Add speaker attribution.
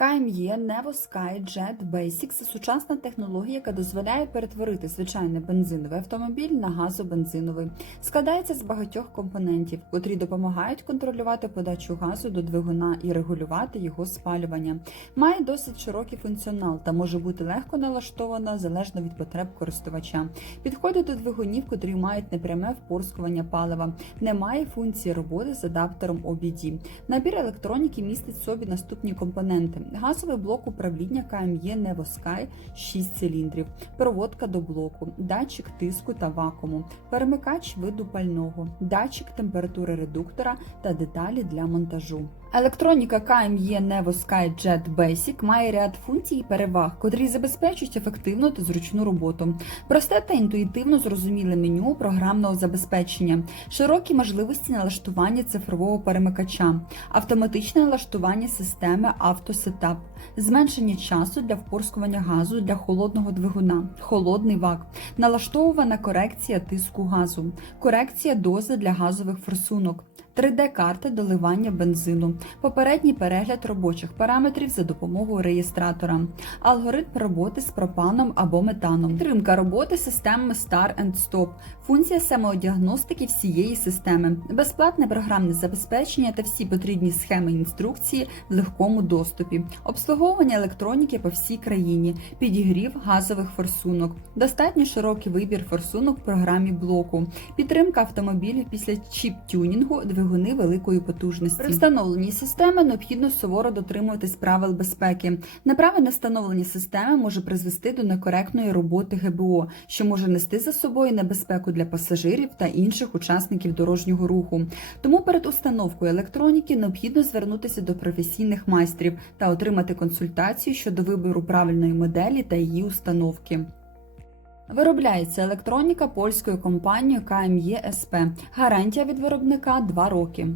Speaker 1: KME Nevo Sky Jet Basic сучасна технологія, яка дозволяє перетворити звичайний бензиновий автомобіль на газобензиновий. Складається з багатьох компонентів, котрі допомагають контролювати подачу газу до двигуна і регулювати його спалювання. Має досить широкий функціонал та може бути легко налаштована залежно від потреб користувача. Підходить до двигунів, котрі мають непряме впорскування палива. Немає функції роботи з адаптером OBD. Набір електроніки містить в собі наступні компоненти: газовий блок управління Nevo Sky 6 циліндрів, проводка до блоку, датчик тиску та вакууму, перемикач виду пального, датчик температури редуктора та деталі для монтажу. Електроніка KME Nevo Sky Jet Basic має ряд функцій і переваг, котрі забезпечують ефективну та зручну роботу. Просте та інтуїтивно зрозуміле меню програмного забезпечення, широкі можливості налаштування цифрового перемикача, автоматичне налаштування системи автосетап, зменшення часу для впорскування газу для холодного двигуна, холодний вак, налаштовувана корекція тиску газу, корекція дози для газових форсунок. 3D-карта доливання бензину, попередній перегляд робочих параметрів за допомогою реєстратора, алгоритм роботи з пропаном або метаном, підтримка роботи системи Start and Stop, функція самодіагностики всієї системи, безплатне програмне забезпечення та всі потрібні схеми інструкції в легкому доступі, обслуговування електроніки по всій країні, підігрів газових форсунок, достатньо широкий вибір форсунок в програмі блоку, підтримка автомобілів після чіп-тюнінгу, двигуни великої потужності. При встановленні системи необхідно суворо дотримуватись правил безпеки. Неправильне встановлення системи може призвести до некоректної роботи ГБО, що може нести за собою небезпеку для пасажирів та інших учасників дорожнього руху. Тому перед установкою електроніки необхідно звернутися до професійних майстрів та отримати консультацію щодо вибору правильної моделі та її установки. Виробляється електроніка польською компанією KME СП. Гарантія від виробника 2 роки.